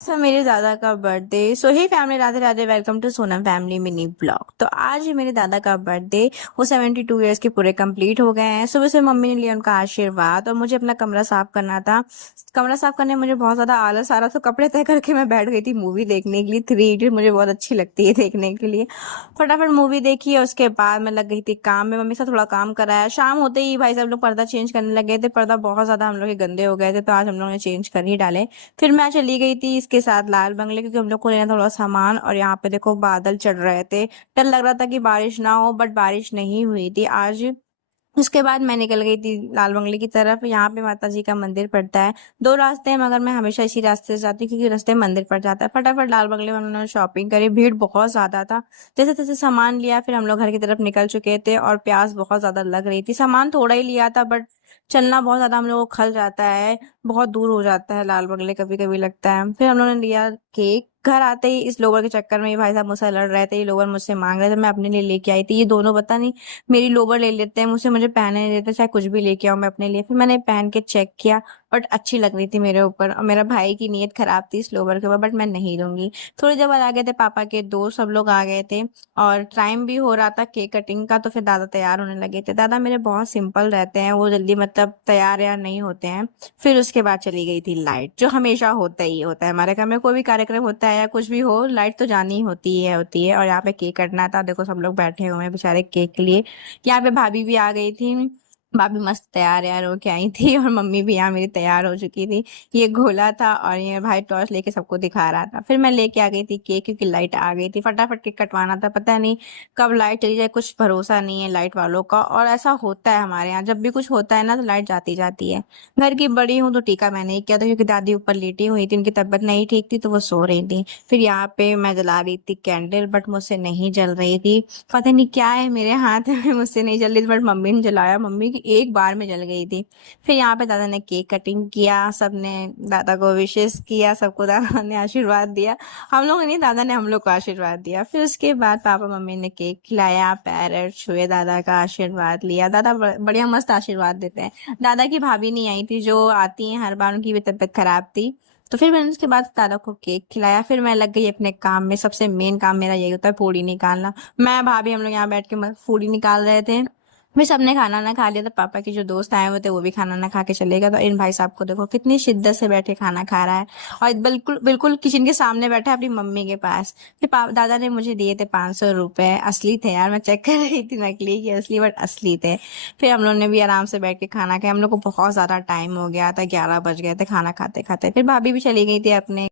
मेरे दादा का birthday. Hey family, Radhe Radhe, welcome to Sonam family mini blog. तो आज है मेरे दादा का बर्थडे। वो 72 ईयर्स के पूरे कंप्लीट हो गए हैं। सुबह से मम्मी ने लिया उनका आशीर्वाद और मुझे अपना कमरा साफ करना था। कमरा साफ करने में मुझे बहुत ज्यादा आलस आ रहा, तो कपड़े तय करके मैं बैठ गई थी मूवी देखने के लिए। 3 इडियट मुझे बहुत अच्छी लगती है देखने के लिए। फटाफट मूवी देखी और उसके बाद मैं लग गई थी काम में। मम्मी से थोड़ा काम कराया। शाम होते ही भाई साहब लोग पर्दा चेंज करने लगे थे। पर्दा बहुत ज्यादा हम लोग के गंदे हो गए थे, तो आज हम लोग ने चेंज कर ही डाले। फिर मैं चली गई थी इसके साथ लाल बंगले, क्योंकि हम लोग को लेना थोड़ा सामान। और यहाँ पे देखो बादल चढ़ रहे थे। डर लग रहा था कि बारिश ना हो, बट बारिश नहीं हुई थी आज। उसके बाद मैं निकल गई थी लाल बंगले की तरफ। यहाँ पे माता जी का मंदिर पड़ता है। 2 रास्ते हैं, मगर मैं हमेशा इसी रास्ते से जाती हूँ क्योंकि रास्ते मंदिर पड़ जाता है। फटाफट लाल बंगले में उन्होंने शॉपिंग करी। भीड़ बहुत ज्यादा था। जैसे तैसे सामान लिया, फिर हम लोग घर की तरफ निकल चुके थे और प्यास बहुत ज्यादा लग रही थी। सामान थोड़ा ही लिया था, बट चलना बहुत ज्यादा हम लोग को खल जाता है। बहुत दूर हो जाता है लाल बंगले, कभी कभी लगता है। फिर हम लोगों ने लिया केक। घर आते ही इस लोवर के चक्कर में ये भाई साहब मुझसे लड़ रहे थे। ये लोवर मुझसे मांग रहे थे, मैं अपने लिए लेके आई थी। ये दोनों पता नहीं मेरी लोवर ले लेते हैं मुझसे, मुझे पहने नहीं देते, चाहे कुछ भी लेके आओ मैं अपने लिए। फिर मैंने पहन के चेक किया, बट अच्छी लग रही थी मेरे ऊपर। और मेरा भाई की नीयत खराब थी इस लोवर के ऊपर, बट मैं नहीं लूंगी। थोड़ी देर बाद आ गए थे पापा के दोस्त, सब लोग आ गए थे। और टाइम भी हो रहा था केक कटिंग का, तो फिर दादा तैयार होने लगे थे। दादा मेरे बहुत सिंपल रहते हैं, वो जल्दी मतलब तैयार या नहीं होते हैं। फिर उसके बाद चली गई थी लाइट, जो हमेशा होता ही होता है हमारे घर में। कोई भी कार्यक्रम होता है या कुछ भी हो, लाइट तो जानी ही होती है। और यहाँ पे केक कटना था। देखो सब लोग बैठे हुए हैं बेचारे केक के लिए। यहाँ पे भाभी भी आ गई थी। भाभी मस्त तैयार यार होके आई थी। और मम्मी भी यहाँ मेरी तैयार हो चुकी थी। ये घोला था और ये भाई टॉर्च लेके सबको दिखा रहा था। फिर मैं लेके आ गई थी केक, क्योंकि लाइट आ गई थी। फटाफट केक कटवाना था, पता नहीं कब लाइट चली जाए, कुछ भरोसा नहीं है लाइट वालों का। और ऐसा होता है हमारे यहाँ, जब भी कुछ होता है ना तो लाइट जाती जाती है। घर की बड़ी हूँ तो टीका मैंने ही किया था, क्योंकि दादी ऊपर लेटी हुई थी, उनकी तबीयत नहीं ठीक थी, तो वो सो रही थी। फिर यहाँ पे मैं जला रही थी कैंडल, बट मुझसे नहीं जल रही थी। पता नहीं क्या है मेरे हाथ में, मुझसे नहीं जल रही थी, बट मम्मी ने जलाया। मम्मी की एक बार में जल गई थी। फिर यहाँ पे दादा ने केक कटिंग किया, सबने दादा को विशेष किया, सबको दादा ने आशीर्वाद दिया। हम लोग नहीं, दादा ने हम लोग को आशीर्वाद दिया। फिर उसके बाद पापा मम्मी ने केक खिलाया, पैर छुए, दादा का आशीर्वाद लिया। दादा बढ़िया मस्त आशीर्वाद देते हैं। दादा की भाभी नहीं आई थी, जो आती है हर बार, उनकी भी तबीयत खराब थी। तो फिर मैंने उसके बाद दादा को केक खिलाया। फिर मैं लग गई अपने काम में। सबसे मेन काम मेरा यही होता है, पूड़ी निकालना। मैं भाभी हम लोग यहाँ बैठ के पूड़ी निकाल रहे थे। फिर सबने खाना ना खा लिया, तो पापा के जो दोस्त आए हुए थे वो भी खाना ना खा के चले गए। तो इन भाई साहब को देखो कितनी शिद्दत से बैठे खाना खा रहा है। और बिल्कुल बिल्कुल किचन के सामने बैठा है अपनी मम्मी के पास। फिर दादा ने मुझे दिए थे 500 रुपए। असली थे यार, मैं चेक कर रही थी नकली की असली, बट असली थे। फिर हम लोग ने भी आराम से बैठ के खाना खाया। हम लोग को बहुत ज्यादा टाइम हो गया था, 11 बज गए थे खाना खाते खाते। फिर भाभी भी चली गई थी अपने